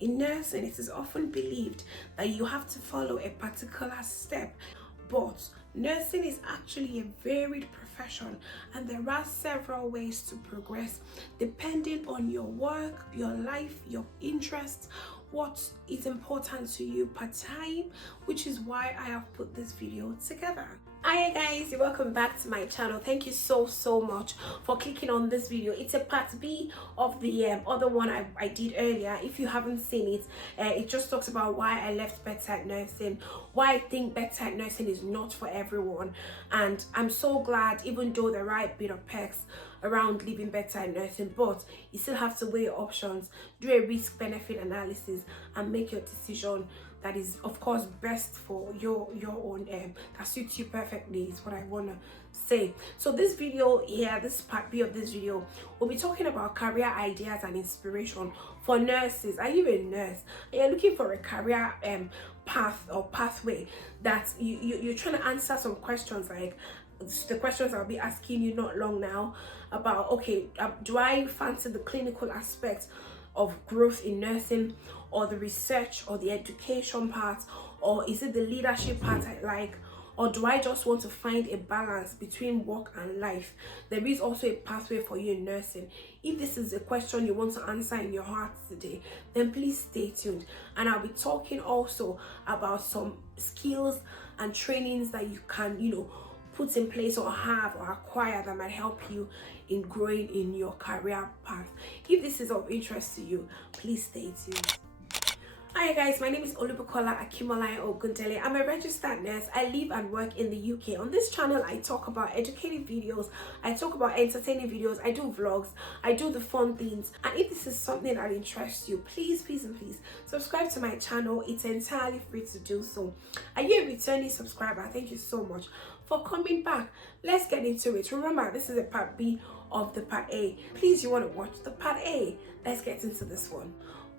In nursing, it is often believed that you have to follow a particular step, but nursing is actually a varied profession and there are several ways to progress depending on your work, your life, your interests, what is important to you per time, which is why I have put this video together. Hi guys, welcome back to my channel. Thank you so much for clicking on this video. It's a part B of the other one I did earlier. If you haven't seen it, it just talks about why I left bedside nursing, why I think bedside nursing is not for everyone, and I'm so glad, even though there are a bit of perks around leaving bedside nursing, but you still have to weigh your options, do a risk benefit analysis, and make your decision that is of course best for your own that suits you perfectly, is what I want to say. So this video here, this part B of this video, we'll be talking about career ideas and inspiration for nurses. Are you a nurse and you're looking for a career path or pathway that you're trying to answer some questions, like the questions I'll be asking you not long now about, okay, do I fancy the clinical aspect of growth in nursing, or the research or the education part, or is it the leadership part I like, or do I just want to find a balance between work and life? There is also a pathway for you in nursing. If this is a question you want to answer in your heart today, then please stay tuned, and I'll be talking also about some skills and trainings that you can put in place or have or acquire that might help you in growing in your career path. If this is of interest to you, please stay tuned. Hi guys, my name is Olubukola Akimolayan Ogundele. I'm a registered nurse. I live and work in the UK. On this channel, I talk about educative videos, I talk about entertaining videos, I do vlogs, I do the fun things. And if this is something that interests you, please subscribe to my channel. It's entirely free to do so. Are you a returning subscriber? Thank you so much for coming back. Let's get into it. Remember, this is a part B of the part A. Please, you want to watch the part A. Let's get into this one.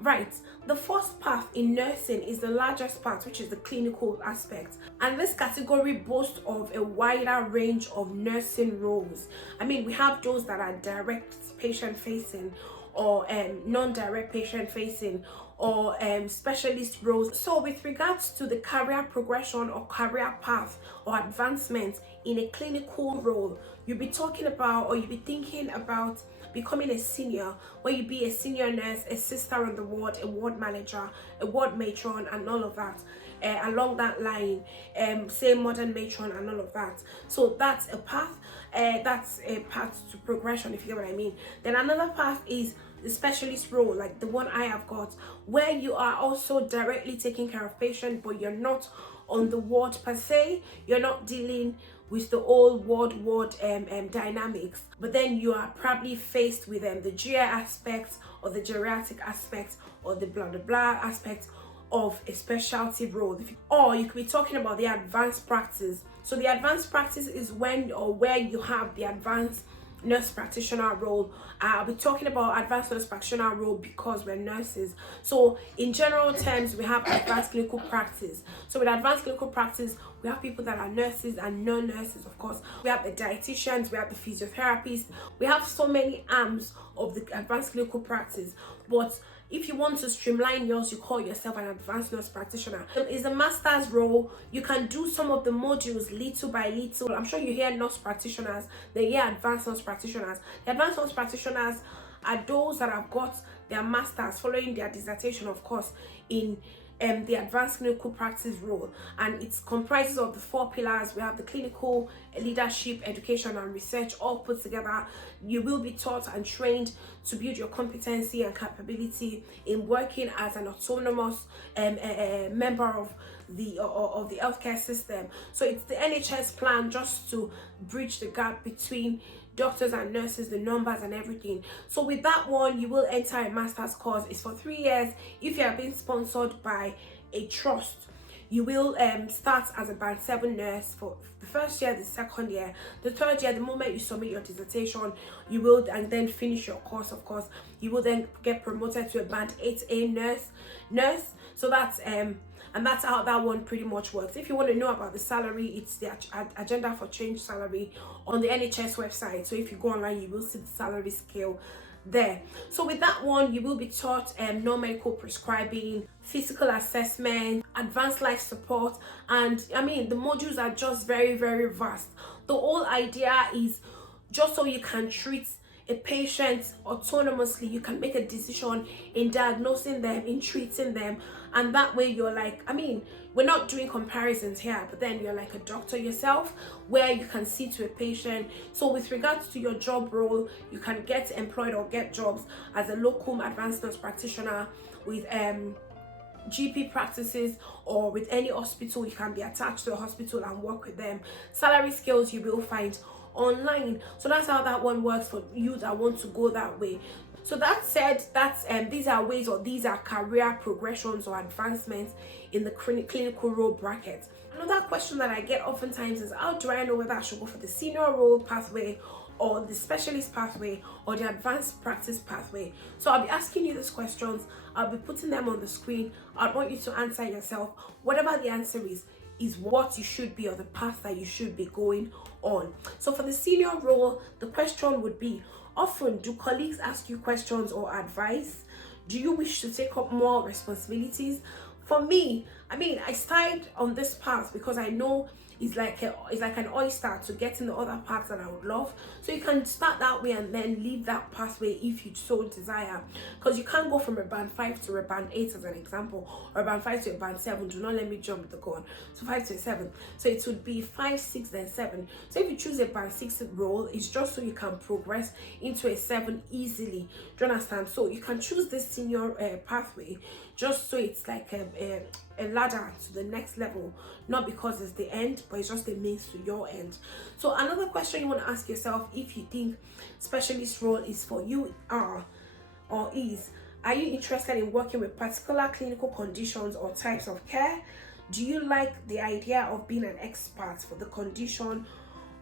Right, the first path in nursing is the largest part, which is the clinical aspect, and this category boasts of a wider range of nursing roles. I mean, we have those that are direct patient facing, or non-direct patient facing, or specialist roles. So with regards to the career progression or career path or advancement in a clinical role, you'll be talking about, or you'll be thinking about becoming a senior, where you be a senior nurse, a sister on the ward, a ward manager, a ward matron, and all of that. Along that line, say modern matron and all of that. So that's a path. That's a path to progression, if you get what I mean. Then another path is the specialist role, like the one I have got, where you are also directly taking care of patients, but you're not on the ward per se. You're not dealing with the old ward dynamics, but then you are probably faced with the GI aspects or the geriatric aspects or the blah blah blah aspects of a specialty role. Or you could be talking about the advanced practice. So the advanced practice is when or where you have the advanced nurse practitioner role. I'll be talking about advanced nurse practitioner role because we're nurses. So in general terms, we have advanced clinical practice. So with advanced clinical practice, we have people that are nurses and non-nurses, of course. We have the dietitians, we have the physiotherapists. We have so many arms of the advanced clinical practice. But if you want to streamline yours, you call yourself an advanced nurse practitioner. It's a master's role. You can do some of the modules little by little. I'm sure you hear nurse practitioners, they hear advanced nurse practitioners. The advanced nurse practitioners are those that have got their masters following their dissertation, of course, in the advanced clinical practice role, and it comprises of the 4 pillars. We have the clinical, leadership, education, and research all put together. You will be taught and trained to build your competency and capability in working as an autonomous member of the healthcare system. So it's the NHS plan just to bridge the gap between doctors and nurses, the numbers and everything. So with that one, you will enter a master's course. It's for 3 years. If you are being sponsored by a trust, you will start as a band 7 nurse for the first year, the second year, the third year. The moment you submit your dissertation, you will, and then finish your course, of course, you will then get promoted to a band 8A nurse. So that's and that's how that one pretty much works. If you want to know about the salary, it's the agenda for change salary on the NHS website. So if you go online, you will see the salary scale there. So with that one, you will be taught non-medical prescribing, physical assessment, advanced life support, and I mean the modules are just very, very vast. The whole idea is just so you can treat a patient autonomously, you can make a decision in diagnosing them, in treating them, and that way you're like, I mean, we're not doing comparisons here, but then you're like a doctor yourself, where you can see to a patient. So with regards to your job role, you can get employed or get jobs as a locum advanced nurse practitioner with GP practices, or with any hospital. You can be attached to a hospital and work with them. Salary scales you will find online. So that's how that one works for you that want to go that way. So that said, that's these are ways, or these are career progressions or advancements in the clinical role bracket. Another question that I get oftentimes is, how do I know whether I should go for the senior role pathway, or the specialist pathway, or the advanced practice pathway? So I'll be asking you these questions. I'll be putting them on the screen. I want you to answer yourself. Whatever the answer is what you should be, or the path that you should be going on. So for the senior role, the question would be, often do colleagues ask you questions or advice? Do you wish to take up more responsibilities? For me, I mean, I started on this path because I know it's like an oyster to get in the other paths that I would love. So you can start that way and then leave that pathway if you so desire, because you can't go from a band 5 to a band 8 as an example, or a band 5 to a band 7. Do not let me jump the gun. So 5 to a 7, so it would be 5, 6, then 7. So if you choose a band 6 role, it's just so you can progress into a 7 easily. Do you understand? So you can choose this senior pathway just so it's like a ladder to the next level, not because it's the end, but it's just a means to your end. So another question you want to ask yourself, if you think specialist role is for you, are you interested in working with particular clinical conditions or types of care? Do you like the idea of being an expert for the condition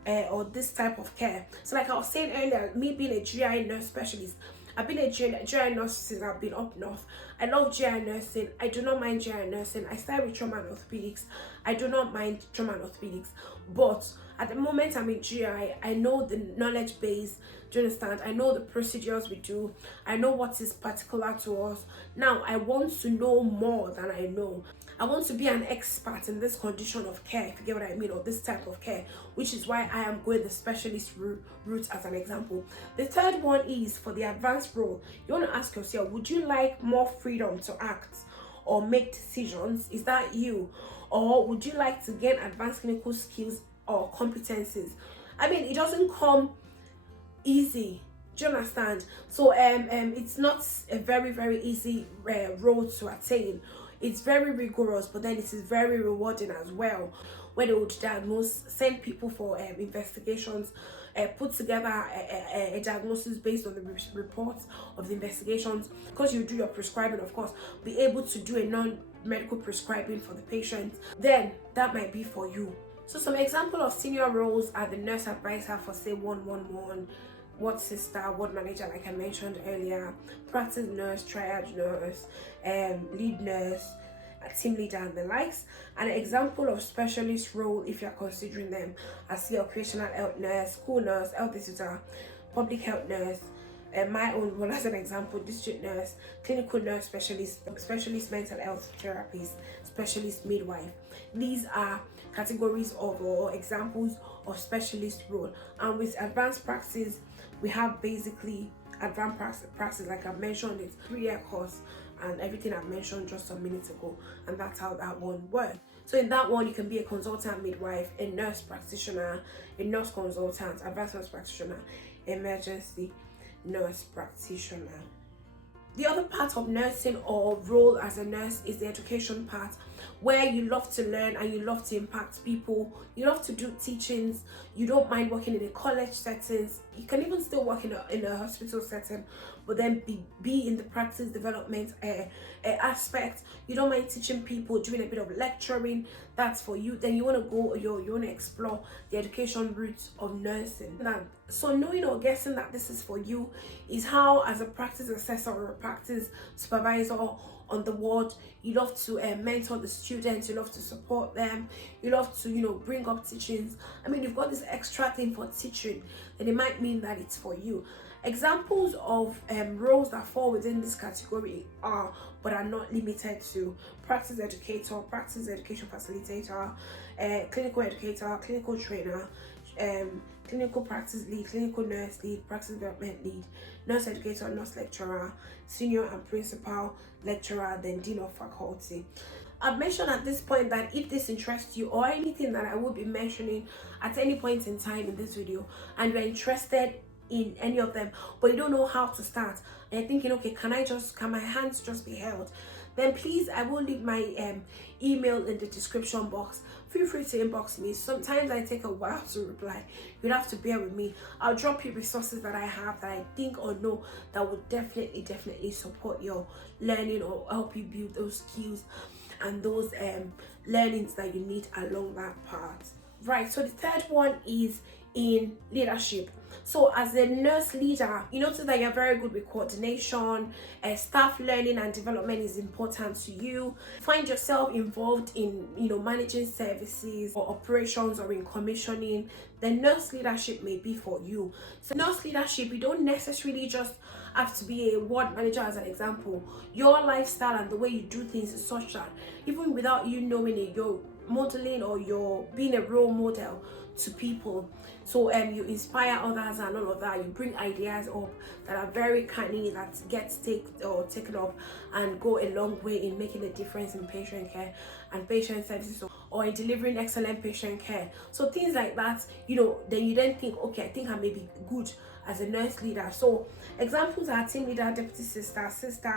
or this type of care? So like I was saying earlier, me being a GI nurse specialist, I've been a GI nurse since I've been up north. I love GI nursing. I do not mind GI nursing. I started with trauma and orthopedics. I do not mind trauma and orthopedics. But at the moment I'm in GI, I know the knowledge base. Do you understand? I know the procedures we do. I know what is particular to us. Now I want to know more than I know. I want to be an expert in this condition of care, if you get what I mean, or this type of care, which is why I am going the specialist route as an example. The third one is for the advanced role. You want to ask yourself, would you like more freedom to act or make decisions? Is that you? Or would you like to gain advanced clinical skills or competencies? I mean, it doesn't come easy. Do you understand? So it's not a very, very easy road to attain. It's very rigorous, but then it is very rewarding as well, where they would diagnose, send people for investigations, put together a diagnosis based on the reports of the investigations. Because you do your prescribing, of course, be able to do a non-medical prescribing for the patient, then that might be for you. So some example of senior roles are the nurse advisor for say 111, ward sister, ward manager, like I mentioned earlier, practice nurse, triage nurse, lead nurse, team leader, and the likes. An example of specialist role, if you're considering them, as the occupational health nurse, school nurse, health visitor, public health nurse, my own role as an example, district nurse, clinical nurse specialist, specialist mental health therapist, specialist midwife. These are categories of or examples of specialist role. And with advanced practice, we have basically advanced practice, like I've mentioned, it's 3-year course and everything I've mentioned just a minute ago, and that's how that one works. So in that one, you can be a consultant midwife, a nurse practitioner, a nurse consultant, advanced nurse practitioner, emergency nurse practitioner. The other part of nursing or role as a nurse is the education part, where you love to learn and you love to impact people. You love to do teachings. You don't mind working in a college settings. You can even still work in a hospital setting, but then be in the practice development aspect. You don't mind teaching people, doing a bit of lecturing. That's for you. Then you want to go, you want to explore the education route of nursing. So knowing or guessing that this is for you is how, as a practice assessor or a practice supervisor on the ward, you love to mentor the students, you love to support them, you love to bring up teachings. I mean, you've got this extra thing for teaching, then it might mean that it's for you. Examples of roles that fall within this category are, but are not limited to, practice educator, practice education facilitator, clinical educator, clinical trainer, clinical practice lead, clinical nurse lead, practice development lead, nurse educator, nurse lecturer, senior and principal lecturer, then dean of faculty. I've mentioned at this point that if this interests you, or anything that I will be mentioning at any point in time in this video, and you're interested in any of them but you don't know how to start, and you're thinking, okay, can my hands just be held, then please, I will leave my email in the description box. Feel free to inbox me. Sometimes I take a while to reply. You'd have to bear with me. I'll drop you resources that I have that I think or know that would definitely support your learning or help you build those skills and those learnings that you need along that path. Right, so the third one is in leadership. So as a nurse leader, you notice that you're very good with coordination, staff learning and development is important to you. Find yourself involved in, managing services or operations or in commissioning, then nurse leadership may be for you. So nurse leadership, you don't necessarily just have to be a ward manager. As an example, your lifestyle and the way you do things is such that even without you knowing it, you're modeling or you're being a role model to people. So you inspire others and all of that. You bring ideas up that are very canny, that gets taken up and go a long way in making a difference in patient care and patient services, or in delivering excellent patient care. So things like that, then you then think, okay, I think I may be good as a nurse leader. So examples are team leader, deputy sister,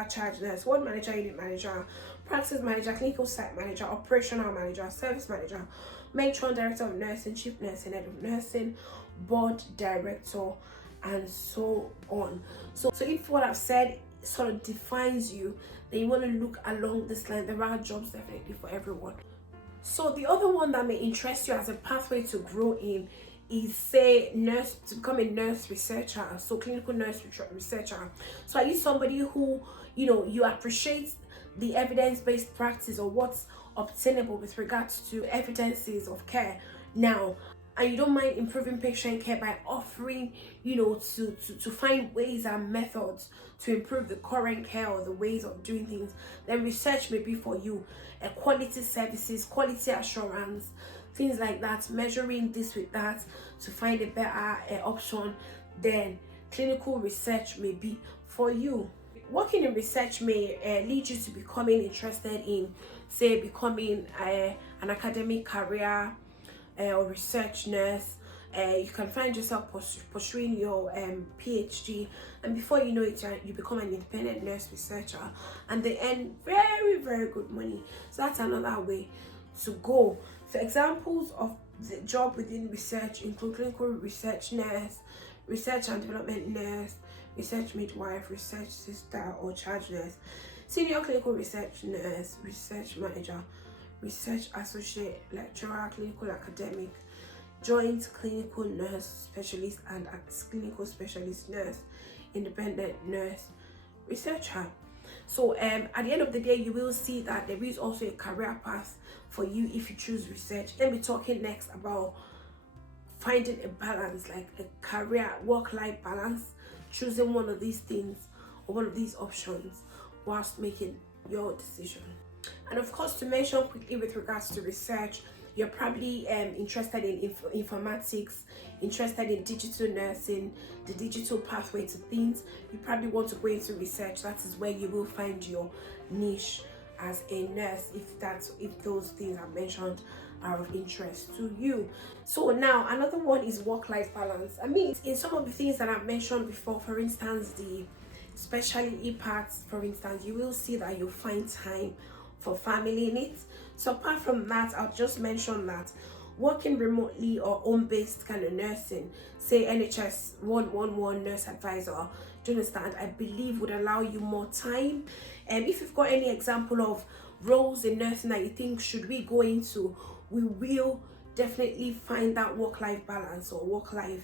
charge nurse, ward manager, unit manager, practice manager, clinical site manager, operational manager, service manager, matron, director of nursing, chief nursing, head of nursing, board director, and so on. So if what I've said sort of defines you, then you want to look along this line. There are jobs definitely for everyone. So the other one that may interest you as a pathway to grow in is, say, to become a nurse researcher. So clinical nurse researcher. So are you somebody who, you appreciate the evidence-based practice or what's obtainable with regards to evidences of care now, and you don't mind improving patient care by offering, to find ways and methods to improve the current care or the ways of doing things, then research may be for you. Quality services, quality assurance, things like that, measuring this with that to find a better option, then clinical research may be for you. Working in research may lead you to becoming interested in, say, becoming an academic career or research nurse. You can find yourself pursuing your PhD, and before you know it, you become an independent nurse researcher, and they earn very good money. So that's another way to go. So examples of the job within research include clinical research nurse, research and development nurse, research midwife, research sister or charge nurse, senior clinical research nurse, research manager, research associate, lecturer, clinical academic, joint clinical nurse specialist and clinical specialist nurse, independent nurse researcher. So at the end of the day, you will see that there is also a career path for you if you choose research. Then we're talking next about finding a balance, like a career work-life balance, choosing one of these things or one of these options whilst making your decision. And of course, to mention quickly with regards to research, you're probably interested in informatics, interested in digital nursing, the digital pathway to things. You probably want to go into research. That is where you will find your niche as a nurse, if those things I mentioned are of interest to you. So now another one is work-life balance. I mean, in some of the things that I've mentioned before, for instance, the specialty parts, for instance, you will see that you'll find time for family in it. So apart from that, I'll just mention that working remotely or home-based kind of nursing, say NHS 111 nurse advisor, do you understand, I believe would allow you more time. And if you've got any example of roles in nursing that you think should we go into, we will definitely find that work-life balance or work-life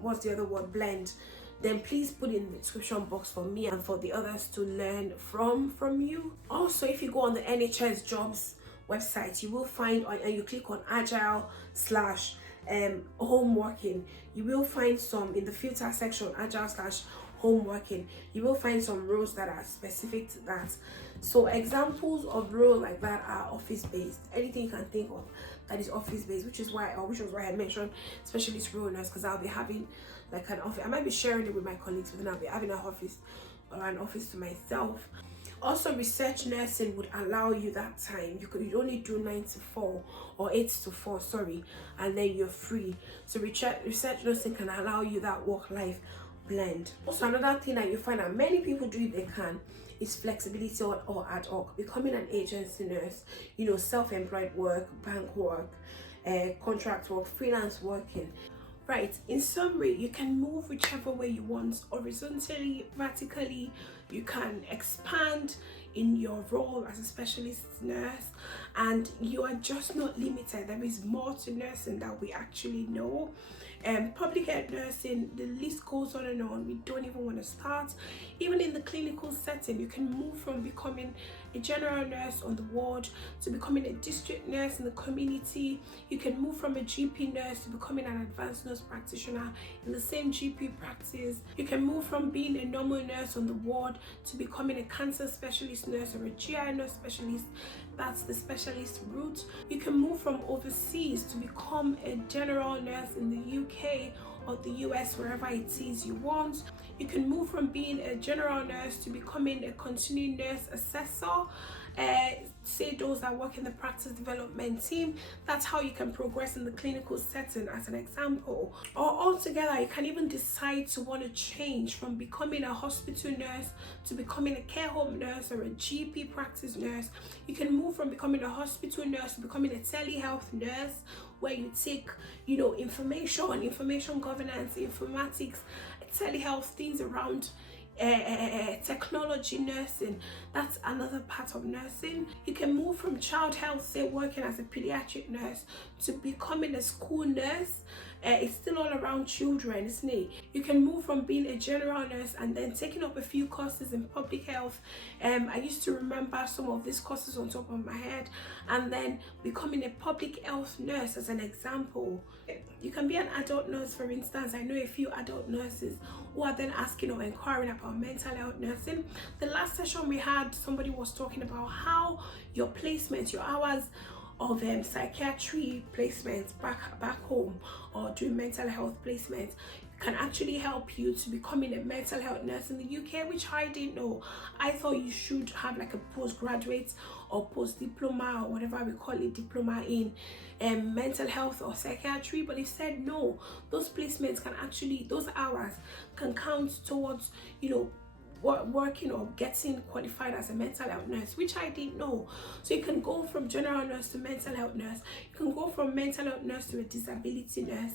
what's the other word, blend. Then please put in the description box for me and for the others to learn from you. Also, if you go on the NHS jobs website, you will find, and you click on agile / home working. You will find some in the filter section, agile/home working. You will find some roles that are specific to that. So examples of roles like that are office based. Anything you can think of that is office based, which was why I mentioned specialist role nurse, because I'll be having like an office. I might be sharing it with my colleagues, but then I'll be having an office to myself. Also, research nursing would allow you that time. You'd only do 9 to 4 or 8 to 4, sorry, and then you're free. So research nursing can allow you that work-life blend. Also, another thing that you find that many people do if they can is flexibility or ad hoc. Becoming an agency nurse, self-employed work, bank work, contract work, freelance working. Right, in summary, you can move whichever way you want, horizontally, vertically. You can expand in your role as a specialist nurse, and you are just not limited. There is more to nursing that we actually know. Public health nursing, the list goes on and on. We don't even want to start. Even in the clinical setting, you can move from becoming a general nurse on the ward to becoming a district nurse in the community. You can move from a GP nurse to becoming an advanced nurse practitioner in the same GP practice. You can move from being a normal nurse on the ward to becoming a cancer specialist nurse or a GI nurse specialist. That's the specialist route. You can move from overseas to become a general nurse in the UK or the US, wherever it is you want. You can move from being a general nurse to becoming a continuing nurse assessor. Say those that work in the practice development team. That's how you can progress in the clinical setting, as an example. Or altogether, you can even decide to want to change from becoming a hospital nurse to becoming a care home nurse or a GP practice nurse. You can move from becoming a hospital nurse to becoming a telehealth nurse, where you take, information governance, informatics, telehealth, things around technology nursing. That's another part of nursing. You can move from child health, say working as a pediatric nurse, to becoming a school nurse. It's still all around children, isn't it? You can move from being a general nurse and then taking up a few courses in public health. I used to remember some of these courses on top of my head, and then becoming a public health nurse, as an example. You can be an adult nurse, for instance. I know a few adult nurses who are then asking or inquiring about mental health nursing. The last session we had, somebody was talking about how your placements, your hours of psychiatry placements back home, or doing mental health placements, can actually help you to becoming a mental health nurse in the UK, which I didn't know. I thought you should have like a postgraduate or post-diploma, or whatever we call it, diploma in mental health or psychiatry, but they said no, those placements can actually, those hours can count towards, working or getting qualified as a mental health nurse, which I didn't know. So you can go from general nurse to mental health nurse. You can go from mental health nurse to a disability nurse,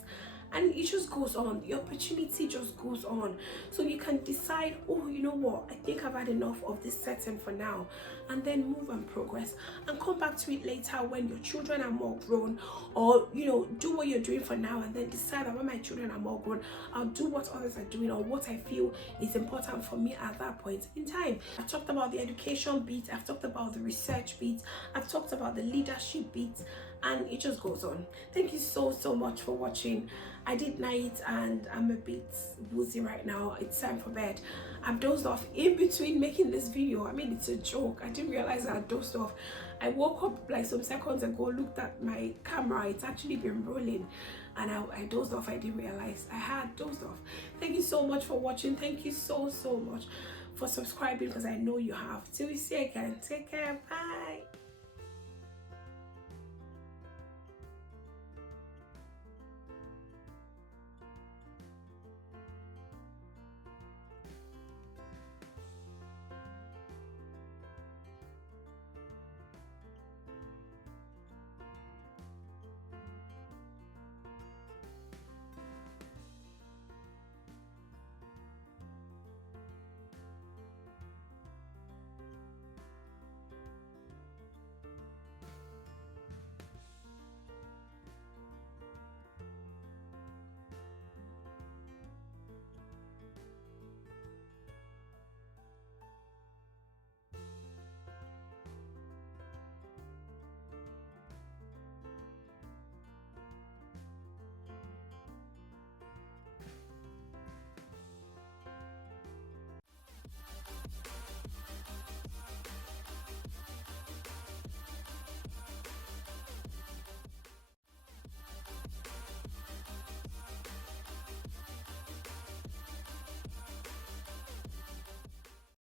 and it just goes on. The opportunity just goes on. So you can decide, oh, you know what, I think I've had enough of this setting for now, and then move and progress and come back to it later when your children are more grown, or do what you're doing for now and then decide that when my children are more grown, I'll do what others are doing or what I feel is important for me at that point in time. I've talked about the education bit, I've talked about the research bit, I've talked about the leadership bit, and it just goes on. Thank you so much for watching. I did night and I'm a bit woozy right now. It's time for bed. I've dozed off in between making this video. I mean, it's a joke. I didn't realize I dozed off. I woke up like some seconds ago, looked at my camera. It's actually been rolling, and I dozed off. I didn't realize I had dozed off. Thank you so much for watching. Thank you so much for subscribing, because I know you have. Till we see you again. Take care. Bye.